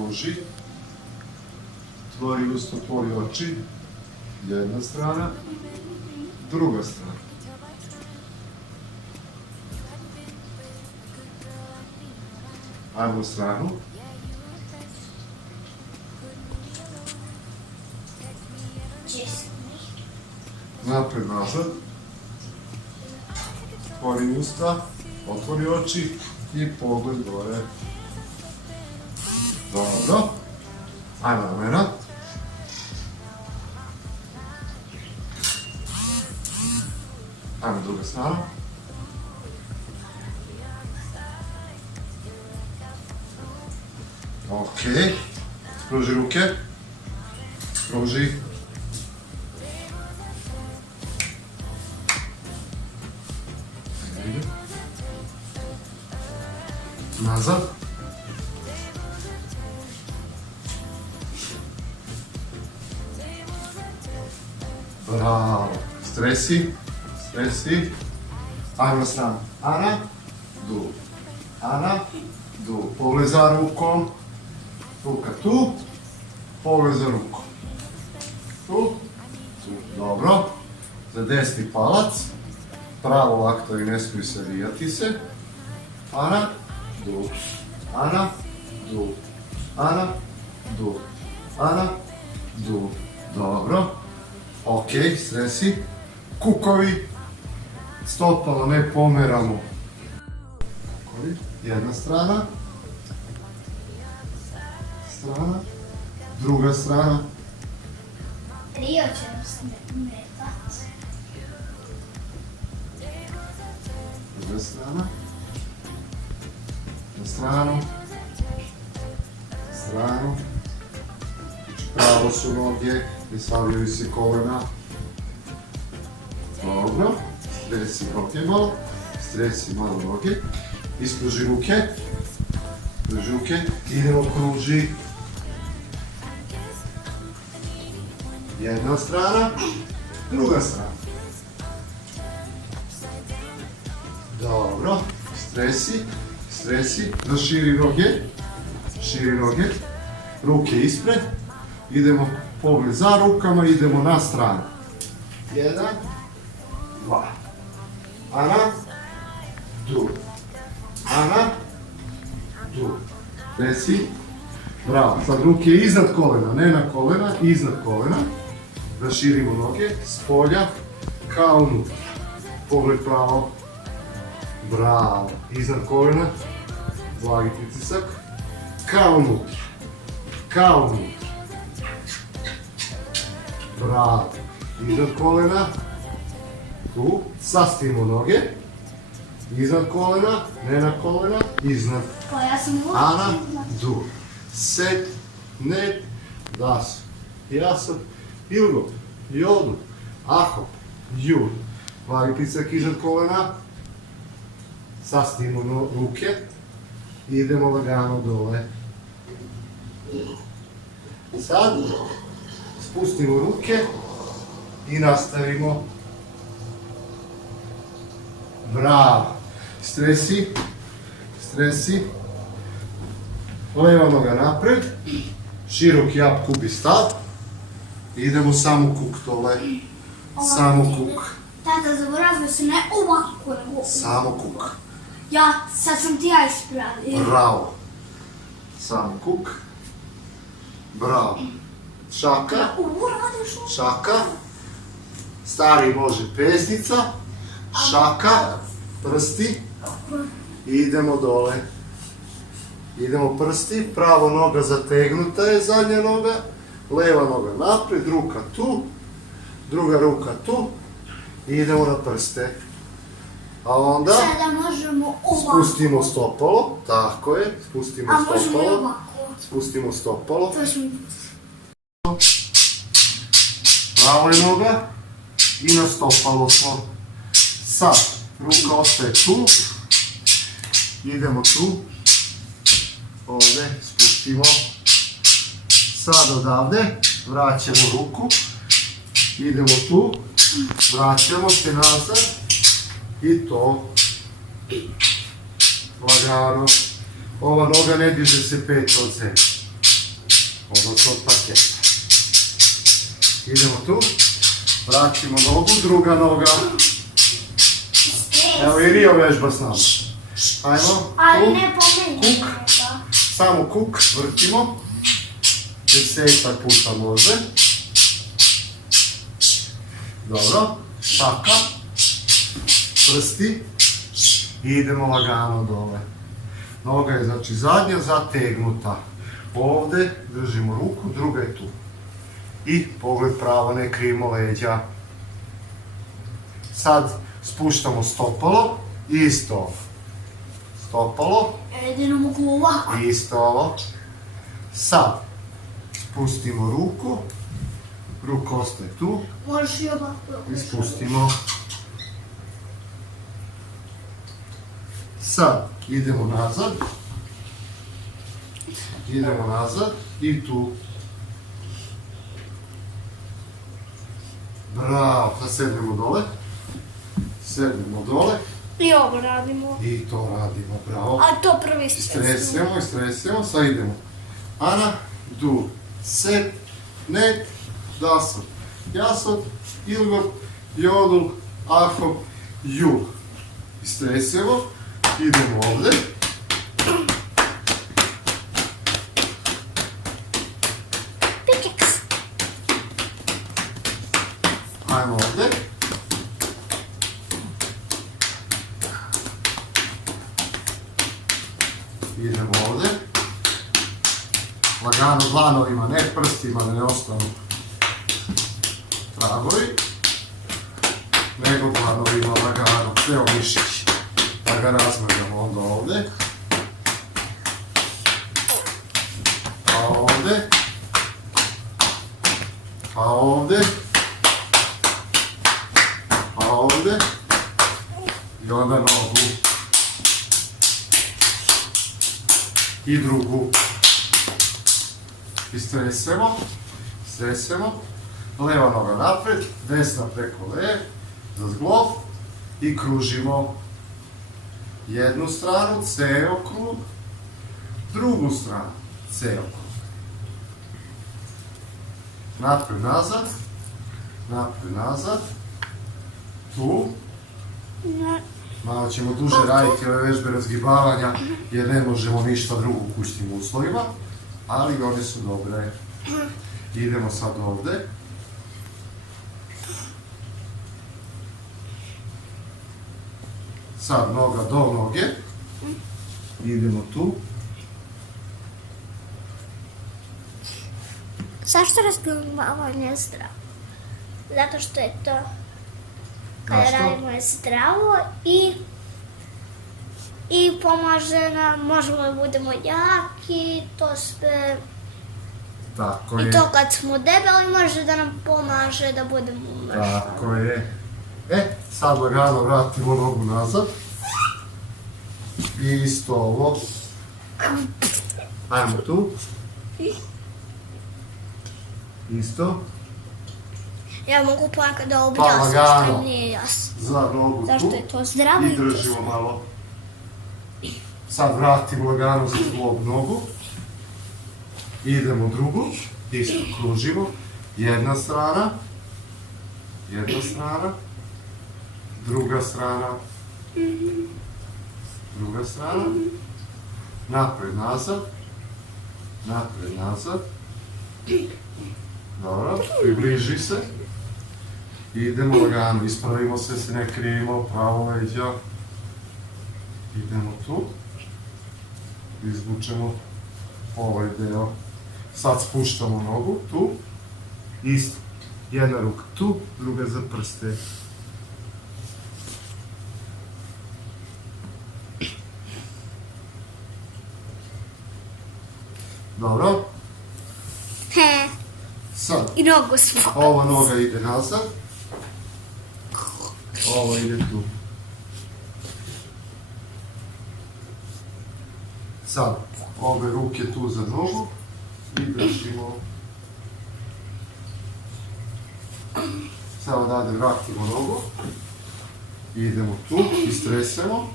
okruži. Otvori usta, otvori oči. Jedna strana, druga strana. Ajmo stranu. Napred, nazad. Otvori usta, otvori oči i pogled gore. Dobro. Ajmo na mene. Ajmo druga strana. Ok. Pruži ruke. Pruži. Nazad. Bravo. Stresi. Stresi. Ajmo stranu. Ana. Du. Ana. Du. Pogled za rukom. Ruka tu. Pogled za rukom. Tu. Tu. Dobro. Za desni palac. Pravo laktovi ne smiju se vijati se. Ana. Du. Ana. Du. Ana. Du. Ana. Du. Dobro. Ok, stresi. Kukovi. Stopalo ne pomeramo. Kukovi. Jedna strana. Strana. Druga strana. Rio će nam smetat. Druga strana. Na stranu. Stranu. Pravo su noge. I stavljaju se kolena. Dobro. Stresi noge malo. Stresi malo noge. Ispruži ruke. Ispruži ruke. Idemo kruži. Jedna strana. Druga strana. Dobro. Stresi. Stresi. Zaširi noge. Širi noge. Ruke ispred. Idemo pogled za rukama, idemo na stranu. 1, 2. Ana. Du. Ana. Du. Desi. Bravo. Sad ruke iznad kolena, ne na kolena, iznad kolena. Raširimo noge, s polja, kao unutra. Pogled pravo. Bravo. Iznad kolena. Blagi pritisak. Kao unutra. Kao unutra. Bravo. Iznad kolena. Tu. Sastimo noge. Iznad kolena. Ne na kolena. Iznad. Pa ja sam uvijek. Ana. Du. Set. Ne. Das. Jasad. Ilgo. Jodu. Aho. Ju. Blagi pritisak iznad kolena. Sastimo ruke. Idemo lagano dole. Sad spustimo ruke i nastavimo. Bravo. Stresi. Stresi. Leva noga napred. Široki up kubi stav. Idemo samo kuk dole. Samo kuk. Tata, zaboravio se ne ovako, nego... Samo kuk. Ja, sad sam ti ja ispravio. Bravo. Samo kuk. Bravo. Šaka. Ovo radiš ovo? Šaka. Stari može pesnica. Šaka. Prsti. I idemo dole. Idemo prsti. Pravo noga zategnuta je, zadnja noga. Leva noga napred, ruka tu. Druga ruka tu. I idemo na prste. A onda Sada možemo ovako. spustimo stopalo. Tako je. Spustimo A možemo i stopalo. ovako. Spustimo stopalo. To ćemo... Prava je noga i na stopalo smo. Sad, ruka ostaje tu. Idemo tu. Ovdje spustimo. Sad odavde vraćamo ruku. Idemo tu. Vraćamo se nazad. I to. Lagano. Ova noga ne diže se pet od zemlje. odnosno od parketa. Idemo tu, vratimo nogu, druga noga. Evo i Rio vežba s nama. Ajmo, Ali tu, ne po meni. kuk, samo kuk, vrtimo. 10 puta može. Dobro, šaka, prsti i idemo lagano dole. Noga je znači zadnja zategnuta. Ovdje držimo ruku, druga je tu. I pogled pravo, ne krivimo leđa. Sad spuštamo stopalo, isto ovo. Stopalo, Jedino mogu ovako. isto ovo. Sad spustimo ruku, ruka ostaje tu Možeš i ovako. i spustimo. Sad idemo nazad i tu. Bravo, sad sednemo dole I ovo radimo. i to radimo, bravo. A to prvi stres. Stresemo, sad idemo. Ana, du, set, net, dasot, jasot, ilgot, jodul, ahop, jul. Stresemo, idemo ovdje. Pikeks. Ajmo ovdje. Idemo ovdje. Lagano dlanovima, ne prstima, da ne ostanu tragovi. Nego dlanovima lagano, ceo mišić. Pa ga razmrgamo onda ovdje. Pa ovdje. Pa ovdje. Pa ovdje. I onda nogu. I drugu. I stresemo. Leva noga napred, desna preko leve, za zglob i kružimo jednu stranu, ceo krug, drugu stranu, ceo krug. Napred, nazad, tu. Malo ćemo duže raditi ove vežbe razgibavanja jer ne možemo ništa drugo u kućnim uslovima, ali one su dobre. Idemo sad ovdje. Sad noga do noge. Idemo tu. Zašto razgibavanje zdravo? Zato što je to kada Zašto? radimo je zdravo i pomaže nam, možemo da budemo jaki, to sve. Tako I je. to kad smo debeli može da nam pomaže da budemo mršavi. Tako je. Sad lagano vratimo nogu nazad. I isto ovo. Ajmo tu. Isto. Ja mogu ponekad da Pa objasnim lagano. što nije jasno. Za nogu Zašto tu. je to zdravo I i to držimo malo. Sad vratimo lagano za zglob nogu. Idemo drugu. Isto kružimo. Jedna strana. Druga strana. Napred, nazad. Dobro, približi se. Idemo lagano, ispravimo se ne krivimo, pravo leđa. Idemo tu. Izvučemo ovaj deo. Sad spuštamo nogu, tu. Isto. Jedna ruka tu, druga za prste. Dobro. He, Sad, i nogu smo. ova noga ide nazad. Ova ide tu. Sad, ove ruke tu za nogu i držimo. Sad odavde vratimo nogu. Idemo tu, istresemo.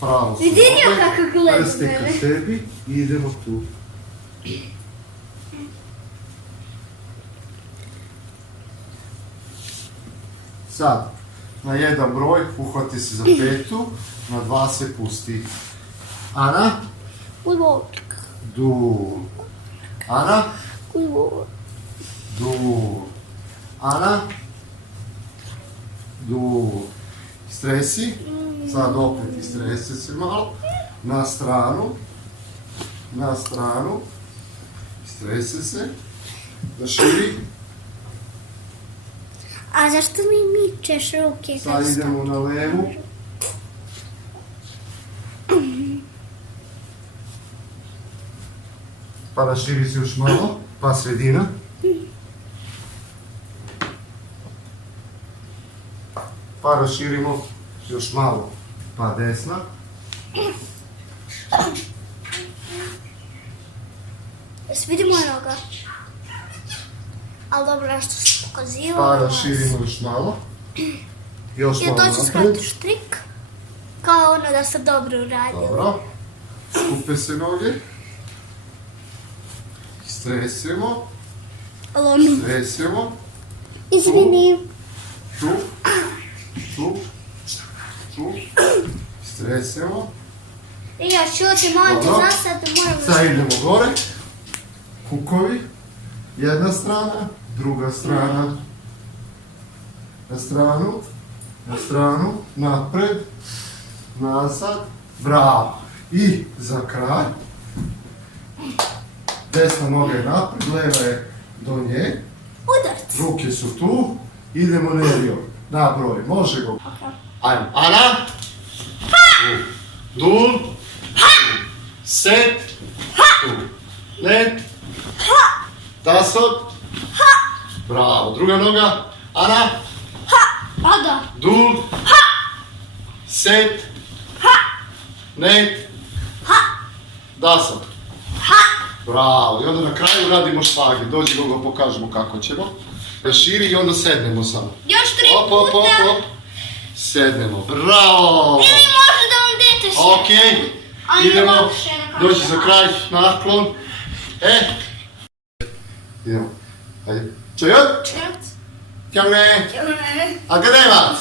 Pravo su Vidio noge, kako gleda prste ka mene. sebi i idemo tu. Sad, na 1 broj uhvati se za 5, na 2 se pusti. Ana, Udvočka. dul. Ana, Udvočka. dul. Ana, dul. Stresi, sad opet istresi se malo, na stranu, stresi se, da širi. A zašto mi mičeš ruke? Sad idemo na levu. Pa da širi se još malo, pa sredina. Pa raširimo još malo, pa desna. Svidi moja noga. Ali dobro, nešto se pokazivalo. Pa raširimo još malo. Još Ja malo to ću naprijed. shvatiti štrik. Kao ono da sam dobro uradio. Dobro. Skupe se noge. Stresemo. Lomim. Stresemo. Izvini. Tu. Tu. Tu. Stresemo. I ja šutim, molim te, Dobro. znaš sad da moram... Sad idemo gore. Kukovi. Jedna strana, druga strana. Na stranu. Na stranu. Napred. Nazad. Bravo. I za kraj. Desna noga je napred, leva je do nje. Udarac. Ruke su tu. Idemo nerio. Na broj. Može go. Ok. Ajmo. Ana. Dul. Set. Let. Tasot. Bravo. Druga noga. Ana. Pada. Dul. Set. Net. Dasot. Bravo. I onda na kraju radimo špage. Dođi ga pokažemo kako ćemo. Da širi i onda sednemo samo. Još 3 Op, op, puta. op, op. Sednemo. Bravo. Ili može da vam dete še. Ok. Ajde, Idemo. lakše da kažem. Dođi za kraj. Naklon. Idemo. Ajde. Čajot. Čet. Kjamne. Čet. Akademac.